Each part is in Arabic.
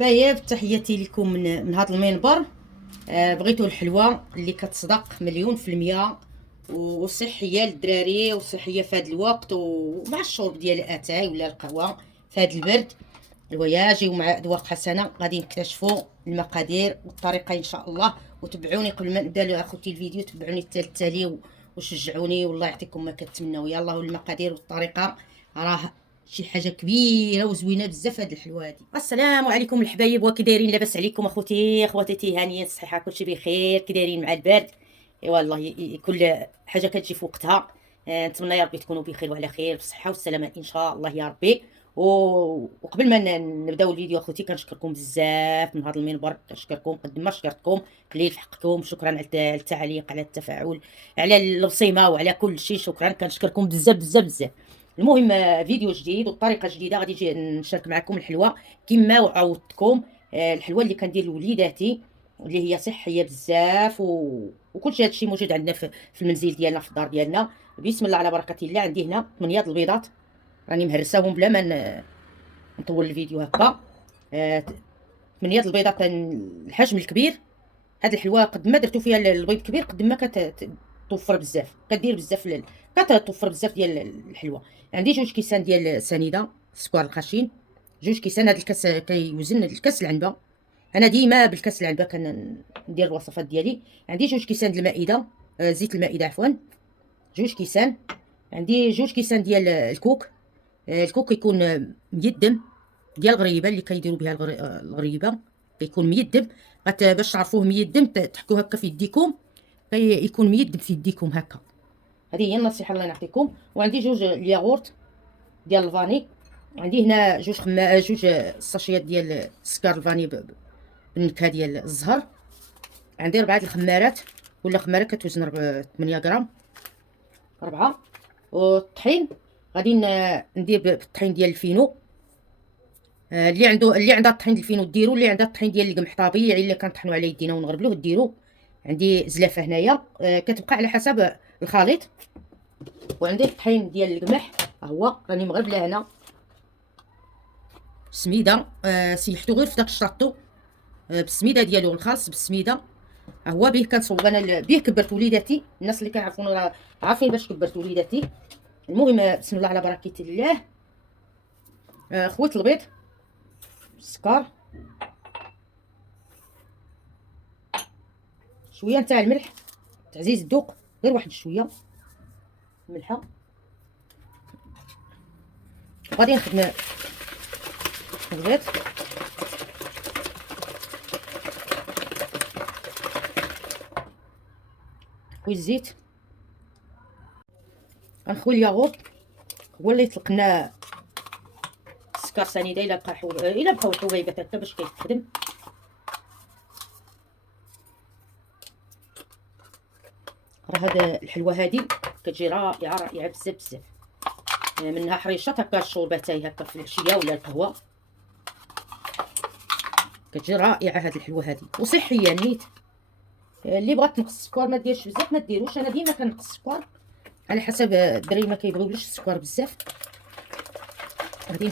حبايب، تحياتي لكم من هذا المنبر. بغيتو الحلوى اللي كتصدق مليون في المية وصحيه للدراري وصحيه في هذا الوقت، ومع الشرب ديال الاتاي ولا القهوه في هذا البرد. الوياجي ومع اذواق حسنه غادي نكتشفوا المقادير والطريقه ان شاء الله. وتبعوني قبل ما نبدا اخوتي الفيديو، تبعوني حتى التالي وشجعوني، والله يعطيكم ما كتمنوا. يلا، والمقادير والطريقه راه شي حاجه كبيره وزوينه بزاف هاد الحلوه هادي. السلام عليكم الحبايب، وكي دايرين؟ لاباس عليكم اخوتي خواتاتي؟ هانيين صحيحه كلشي بخير؟ كي دايرين مع البرد؟ اي والله كل حاجه كتجي في وقتها. نتمنى يا ربي تكونوا بخير وعلى خير بالصحه والسلامه ان شاء الله يا ربي. وقبل ما نبداو الفيديو اخوتي، كنشكركم بزاف من هذا المنبر، كنشكركم قد ما شكرتكم اللي في حقكم. شكرا على التعليق، على التفاعل، على البصيمه وعلى كل شيء. شكرا، كنشكركم بزاف بزاف بزاف. المهم، فيديو جديد وطريقه جديده غادي نجي نشارك معكم الحلوه كما وعودتكم. الحلوه اللي كندير لوليداتي، اللي هي صحيه بزاف وكل شيء. هادشي موجود عندنا في المنزل ديالنا، في الدار ديالنا. بسم الله على بركه الله. عندي هنا 8 البيضات، راني مهرساهم بلا ما نطول الفيديو هكا. 8 البيضات، الحجم الكبير. هاد الحلوه قد ما درتو فيها البيض كبير قد ما كتوفر بزاف، كدير بزاف كتوفر بزاف ديال الحلوه. عندي 2 كيسان ديال سنيده السكر الخشين، 2 كيسان. هاد الكاس كيوزن الكاس العنبه. انا ديما بالكاس العنبه كندير الوصفات ديالي. عندي 2 كيسان ديال المائده، زيت المائده عفوا، 2 كيسان. عندي 2 كيسان ديال الكوك. الكوك كيكون ميدم، ديال الغريبه اللي كيديروا بها الغريبه. كيكون ميدم، باش تعرفوه ميدم تحكوه هكا في يديكم، يكون ميدم في يديكم هكا. هذه هي النصيحه الله يعطيكم. وعندي 2 الياغورت ديال الفاني. عندي هنا 2 ساشيات ديال السكر الفاني بالنكهه ديال الزهر. عندي 4 الخمارات، ولا خماره كتوزن 8 غرام، 4. والطحين غادي ندير بالطحين ديال الفينو. اللي عندها الطحين ديال الفينو ديرو، اللي عندها الطحين ديال القمح طبيعي اللي كنطحنوا على يدينا ونغربلوه ديرو. عندي زلافه هنايا، كتبقى على حسب الخليط. وعندي الطحين ديال القمح، ها هو راني مغربله هنا سميده. سيحتو غير في داك الشاطو بالسميده ديالو، الخاص بالسميده. ها هو به كنصوب انا، به كبرت وليداتي. الناس اللي كيعرفوني راه عارفين باش كبرت وليداتي. المهم، بسم الله على بركه الله. خويت البيض، السكر، شويه نتاع الملح تعزيز الذوق، غير واحد شويه ملحه. غادي نخدم البيض، خوي الزيت، غنخوي الياغورت. هو اللي يطلق لنا السكر سنيده الا بقاو حبيبات هكا باش كيتخدم. راه هاد الحلوه هادي كتجي رائعه رائعه بزاف بزاف. منها حريشات هكا، الشوربتاي هكا في العشيه ولا القهوه، كتجي رائعه هاد الحلوه هادي وصحيه نيت. اللي بغات تنقص السكر ما ديرش بزاف، ما ديروش. انا ديما كنقص السكر على حسب الدراري، ما كيبغيوش السكر بزاف. غادي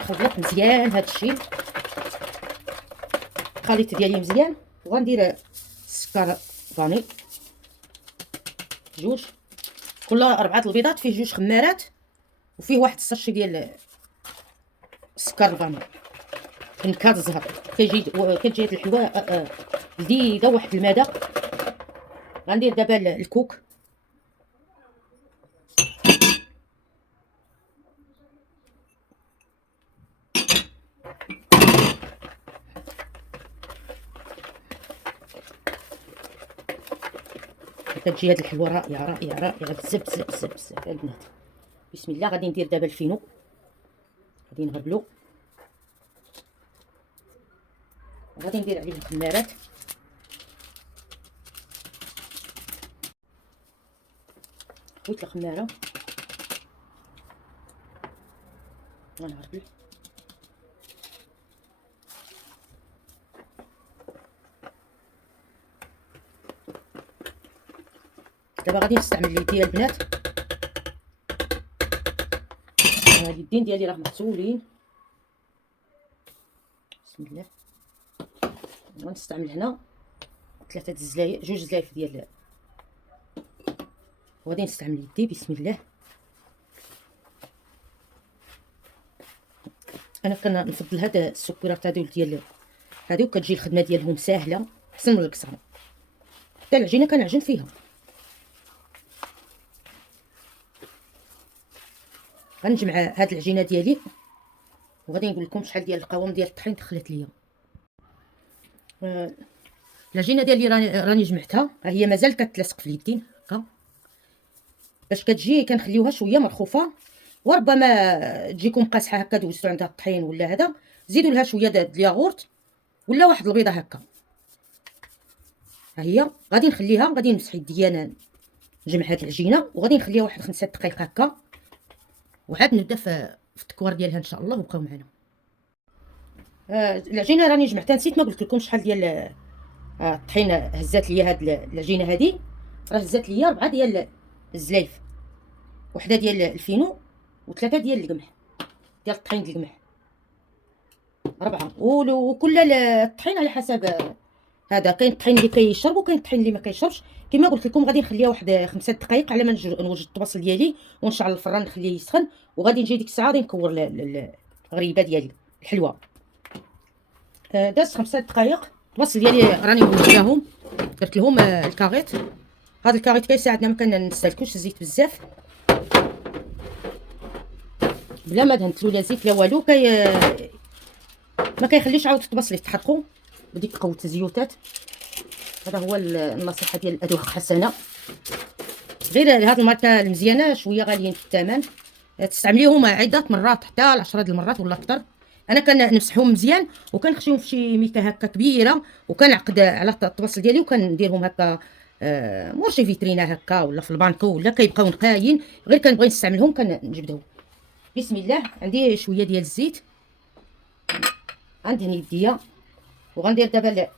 نخلط مزيان هاد الشيء، الخليط ديالي مزيان. وغندير السكر فاني 2، كل 4 البيضات فيه 2 خمارات، وفيه واحد الساشي ديال السكر الفاني بنكهه الزهر. كتجي هاد الحلوه لذيذه واحد المدى. غندير دابا الكوك، كتجي هاد الحلوه رائعه رائعه رائعه بزاف بزاف بزاف بزاف البنات. بسم الله. غادي ندير دابا الفينو، غادي نغربلو، غادي ندير عليه الخمارات. خويت الخماره غنغربل. دابا غادي نستعمل يدي البنات، اليدين ديالي راه مغسولين. بسم الله. غنستعمل هنا 3 زلايف، 2 زلايف ديال، وغادي نستعمل يدي. بسم الله. انا كنفضل هاد السكرات هادو ديال هادو، كتجي الخدمه ديالهم ساهله احسن من الكسره. حتى العجينه كنعجن فيها. غنجمع هاد العجينه ديالي وغادي نقول لكم شحال ديال القوام ديال الطحين دخلت ليا. العجينه ديالي راني جمعتها، ها هي مازال كتلصق في اليدين هكا باش كتجي. كنخليوها شويه مرخوفه، وربما تجيكم قاصحه هكا دوزتو عندها الطحين ولا هذا، زيدوا لها شويه د الياغورت ولا واحد البيضه هكا. ها هي غادي نخليها، غادي نمسح يدي انا نجمع هاد العجينه وغادي نخليها واحد 5 دقائق هكا، وعاد نبدا في التكوار ديالها ان شاء الله. وبقاو معنا. العجينه راني جمعتها، نسيت ما قلت لكم شحال ديال الطحين هزات ليا. هاد العجينه هادي راه هزات ليا 4 ديال الزلايف، وحده ديال الفينو، و3 ديال القمح، ديال الطحين ديال القمح 4. وكل الطحين على حسب هذا. كاين الطحين اللي كيشرب وكاين الطحين اللي ما كيشربش. كما قلت لكم غادي نخليها واحد 5 دقائق على ما نوجد الطباصل ديالي ونشعل الفران نخليه يسخن، وغادي نجي ديك الساعه غادي نكور الغريبه ديالي الحلوه. داز 5 دقائق. الطباصل ديالي راني موجداهم، درت لهم الكاغيط. هذا الكاغيط كيساعدنا ما كنستهلكوش الزيت بزاف، بلا ما دهنت له لا زيت لا والو. ما كيخليش عاود الطباصل يتحرقوا بديك قوه الزيوتات. هذا هو النصيحه ديال الادوات حسنه. غير هاد الماركه المزيانه شويه غاليين في الثمن، تستعمليهم عده مرات حتى 10 ديال المرات ولا اكثر. انا كنمسحهم مزيان وكنخشيهم في شي ميكه هكا كبيره، وكنعقد على الطباصل ديالي وكنديرهم هكا مور شي فيترينا هكا ولا في البانكو، ولا كيبقاو نقايين. غير كنبغي نستعملهم كنجبدهم. بسم الله. عندي شويه ديال الزيت، غندهن يديا وغندير دابا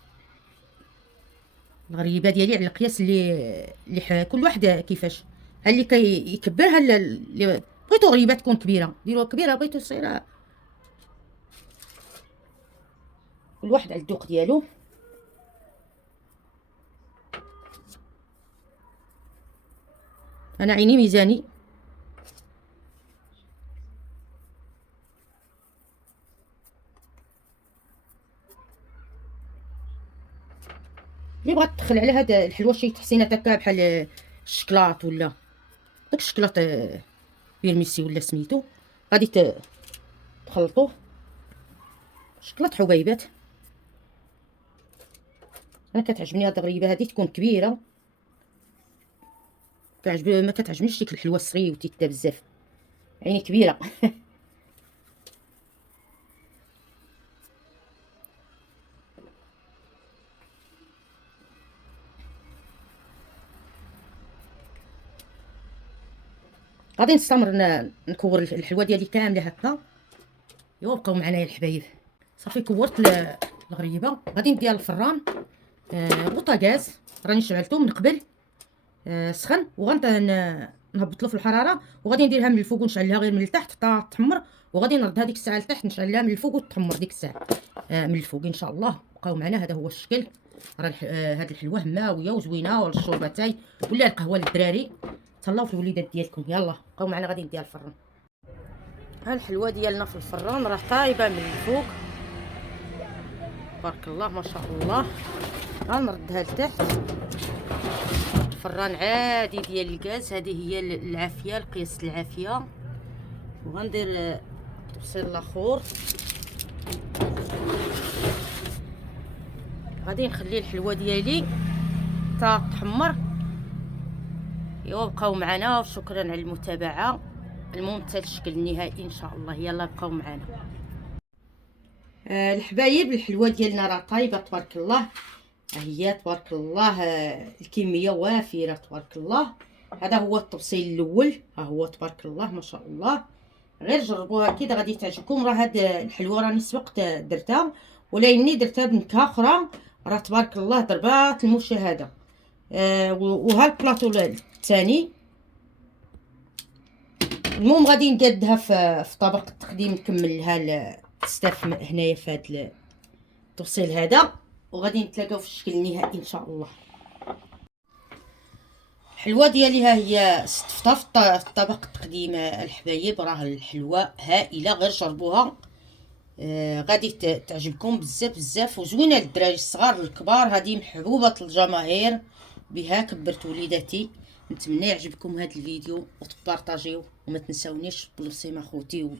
الغريبه ديالي على القياس اللي كل واحد كيفاش. ها اللي كيكبرها، اللي بغيتو غريبه تكون كبيره ديروها كبيره، بغيتو صغيره كل واحد على الذوق ديالو. انا عيني ميزاني. اللي بغات تدخل على هاد الحلوه شي تحسينات هكا بحال الشكلاط ولا داك الشكلاط بيرميسي ولا سميتو، غادي تخلطوه شكلاط حبيبات. انا كتعجبني هاد الغريبه هادي تكون كبيره، ما كتعجبنيش ديك الحلوه الصغيوتيته بزاف، عيني كبيره. غادي نستمر نكور الحلوه ديالي كامله هكا. ايوا بقاو معنا يا الحبايب. صافي كورت الغريبه، غادي نديها للفران. بوطاغاز راني شعلته من قبل سخن، وغنهبط له في الحراره، وغادي نديرها من الفوق ونشعلها غير من التحت حتى تحمر، وغادي نردها ديك الساعه لتحت نشعلها من الفوق وتحمر ديك الساعه من الفوق ان شاء الله. بقاو معنا. هذا هو الشكل. راه هاد الحلوه هماويه وزوينه، ولا الشوربتاي ولا القهوه للدراري. تهلاو في الوليدات ديالكم. يلا بقاو معنا غادي نديها الفران. ها الحلوه ديالنا في الفران راه طايبه من الفوق تبارك الله ما شاء الله. غنردها لتحت. الفران عادي ديال الغاز، هذه هي العافيه، القياس العافيه. وغندير تبصير الاخر. غادي نخلي الحلوه ديالي تا تحمر. ايوا بقاو معنا وشكرا على المتابعه. المهم الشكل النهائي ان شاء الله. يلا بقاو معنا الحبايب. الحلوه ديالنا راه طايبه تبارك الله. ها هي تبارك الله الكميه وافره تبارك الله. هذا هو التبصيل الاول، ها هو تبارك الله ما شاء الله. غير جربوها كده غادي تعجبكم. راه هاد الحلوه راني سبقت درتها، ولاني درتها بنكهه اخرى راه تبارك الله ضربات المشاهده. وها البلاطو الثاني. المهم غادي نقادها في طبق التقديم، نكملها الستاف هنايا في هاد التوصيل هذا، وغادي نتلاقاو في الشكل النهائي ان شاء الله. الحلوه ديالي ها هي استفتها في الطبق التقديم الحبايب. راه الحلوه هائله، غير جربوها. غادي تعجبكم بزاف بزاف وزوينه للدراري الصغار الكبار. هذه محبوبه الجماهير، بها كبرت وليداتي. نتمنى يعجبكم هذا الفيديو وتبارطاجيو، وما تنساونيش بالوصيمه خوتي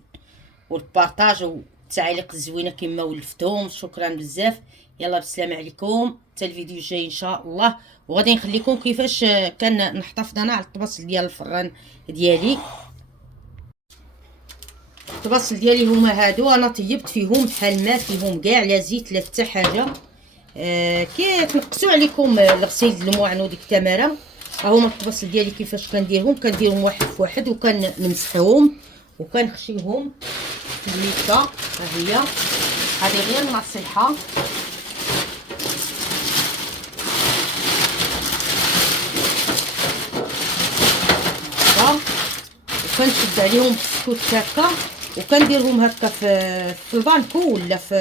والبارطاج والتعاليق الزوينه كما ولفتهم. شكرا بزاف. يلا بالسلامه عليكم، حتى الفيديو الجاي ان شاء الله. وغادي نخليكم كيفاش كان نحتفظ انا على الطباصل ديال الفران ديالي. الطباصل ديالي هما هادو، انا طيبت فيهم بحال ما فيهم كاع لا زيت لا حتى حاجه. كي تنقصوا عليكم الغسيل د المواعن وديك التماره. ها هما الطباصل ديالي كيفاش كنديرهم واحد فواحد، وكنمسحهم وكنخشيهم في الميكا. ها هي هذه غير نصيحه. وكنشد عليهم بسكوت هكا، وكنديرهم هكا في البانكو ولا في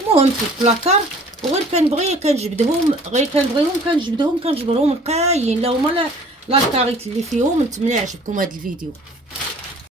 المهم في البلاكار. وغير كنبغي كنجبدهم كنجبرهم نقايين. لا هما لا الكاريت اللي فيهم. نتمنى يعجبكم هذا الفيديو.